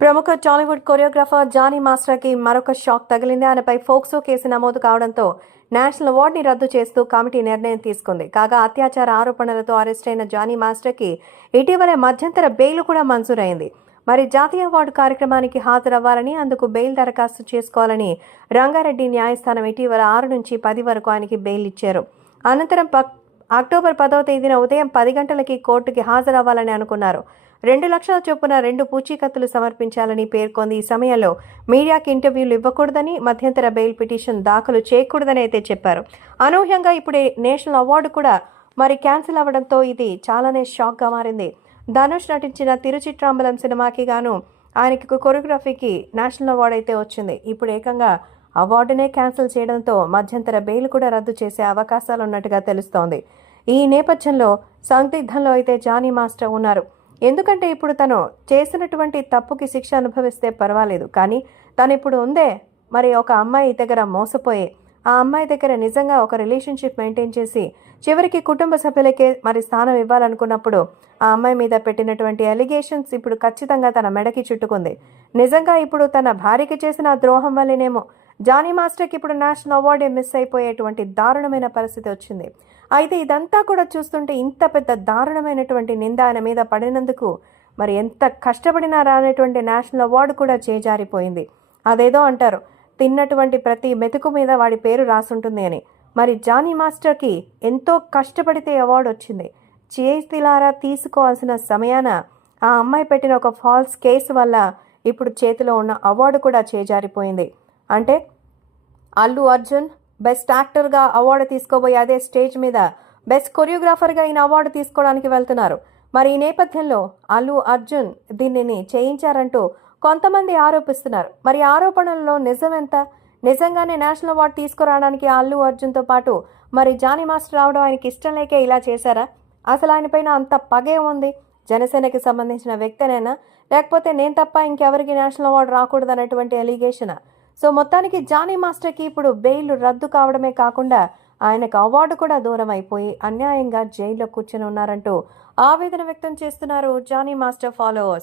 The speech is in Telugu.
ప్రముఖ టాలీవుడ్ కొరియోగ్రాఫర్ జానీ మాస్టర్కి మరొక షాక్ తగిలింది. ఆయనపై ఫోక్సో కేసు నమోదు కావడంతో నేషనల్ అవార్డుని రద్దు చేస్తూ కమిటీ నిర్ణయం తీసుకుంది. కాగా అత్యాచార ఆరోపణలతో అరెస్ట్ అయిన జానీ మాస్టర్కి ఇటీవలే మధ్యంతర బెయిల్ కూడా మంజూరైంది. మరి జాతీయ అవార్డు కార్యక్రమానికి హాజరవ్వాలని అందుకు బెయిల్ దరఖాస్తు చేసుకోవాలని రంగారెడ్డి న్యాయస్థానం ఇటీవల ఆరు నుంచి పది వరకు ఆయనకి బెయిల్ ఇచ్చారు. అనంతరం పక్ అక్టోబర్ పదవ తేదీన ఉదయం పది గంటలకి కోర్టుకి హాజరవ్వాలని అనుకున్నారు. రెండు లక్షల చొప్పున రెండు పూచీకత్తులు సమర్పించాలని పేర్కొంది ఈ సమయంలో. మీడియాకి ఇంటర్వ్యూలు ఇవ్వకూడదని మధ్యంతర బెయిల్ పిటిషన్ దాఖలు చేయకూడదని అయితే చెప్పారు. అనూహ్యంగా ఇప్పుడు నేషనల్ అవార్డు కూడా మరి క్యాన్సిల్ అవ్వడంతో ఇది చాలానే షాక్గా మారింది. ధనుష్ నటించిన తిరుచిట్రాంబలం సినిమాకి గాను ఆయనకి కొరియోగ్రఫీకి నేషనల్ అవార్డు అయితే వచ్చింది. ఇప్పుడు ఏకంగా అవార్డునే క్యాన్సిల్ చేయడంతో మధ్యంతర బెయిల్ కూడా రద్దు చేసే అవకాశాలు ఉన్నట్టుగా తెలుస్తోంది. ఈ నేపథ్యంలో సందిగ్ధంలో అయితే జానీ మాస్టర్ ఉన్నారు. ఎందుకంటే ఇప్పుడు తను చేసినటువంటి తప్పుకి శిక్ష అనుభవిస్తే పర్వాలేదు. కానీ తను ఇప్పుడు ఉందే మరి ఒక అమ్మాయి దగ్గర మోసపోయి ఆ అమ్మాయి దగ్గర నిజంగా ఒక రిలేషన్షిప్ మెయింటైన్ చేసి చివరికి కుటుంబ సభ్యులకే మరి స్థానం ఇవ్వాలనుకున్నప్పుడు ఆ అమ్మాయి మీద పెట్టినటువంటి అలిగేషన్స్ ఇప్పుడు ఖచ్చితంగా తన మెడకి చుట్టుకుంది. నిజంగా ఇప్పుడు తన భార్యకి చేసిన ఆ ద్రోహం వల్లనేమో జానీ మాస్టర్కి ఇప్పుడు నేషనల్ అవార్డే మిస్ అయిపోయేటువంటి దారుణమైన పరిస్థితి వచ్చింది. అయితే ఇదంతా కూడా చూస్తుంటే ఇంత పెద్ద దారుణమైనటువంటి నింద ఆయన మీద పడినందుకు మరి ఎంత కష్టపడినా రానటువంటి నేషనల్ అవార్డు కూడా చేజారిపోయింది. అదేదో అంటారు తిన్నటువంటి ప్రతి మెతుకు మీద వాడి పేరు రాసుంటుంది అని. మరి జానీ మాస్టర్కి ఎంతో కష్టపడితే అవార్డు వచ్చింది. చేతిలారా తీసుకోవాల్సిన సమయాన ఆ అమ్మాయి పెట్టిన ఒక ఫాల్స్ కేసు వల్ల ఇప్పుడు చేతిలో ఉన్న అవార్డు కూడా చేజారిపోయింది. అంటే అల్లు అర్జున్ బెస్ట్ యాక్టర్గా అవార్డు తీసుకోబోయే అదే స్టేజ్ మీద బెస్ట్ కొరియోగ్రాఫర్గా ఈయన అవార్డు తీసుకోవడానికి వెళ్తున్నారు. మరి ఈ నేపథ్యంలో అల్లు అర్జున్ దీనిని చేయించారంటూ కొంతమంది ఆరోపిస్తున్నారు. మరి ఆరోపణల్లో నిజం ఎంత? నిజంగానే నేషనల్ అవార్డు తీసుకురావడానికి అల్లు అర్జున్తో పాటు మరి జానీ మాస్టర్ రావడం ఆయనకి ఇష్టం లేకే ఇలా చేశారా? అసలు ఆయనపైన అంత పగే ఉంది? జనసేనకి సంబంధించిన వ్యక్తినైనా? లేకపోతే నేను తప్ప ఇంకెవరికి నేషనల్ అవార్డు రాకూడదు అనేటువంటి అలిగేషనా సో మొత్తానికి జానీ మాస్టర్కి ఇప్పుడు బెయిల్ రద్దు కావడమే కాకుండా ఆయనకు అవార్డు కూడా దూరం అయిపోయి అన్యాయంగా జైల్లో కూర్చొని ఉన్నారంటూ ఆవేదన వ్యక్తం చేస్తున్నారు జానీ మాస్టర్ ఫాలోవర్స్.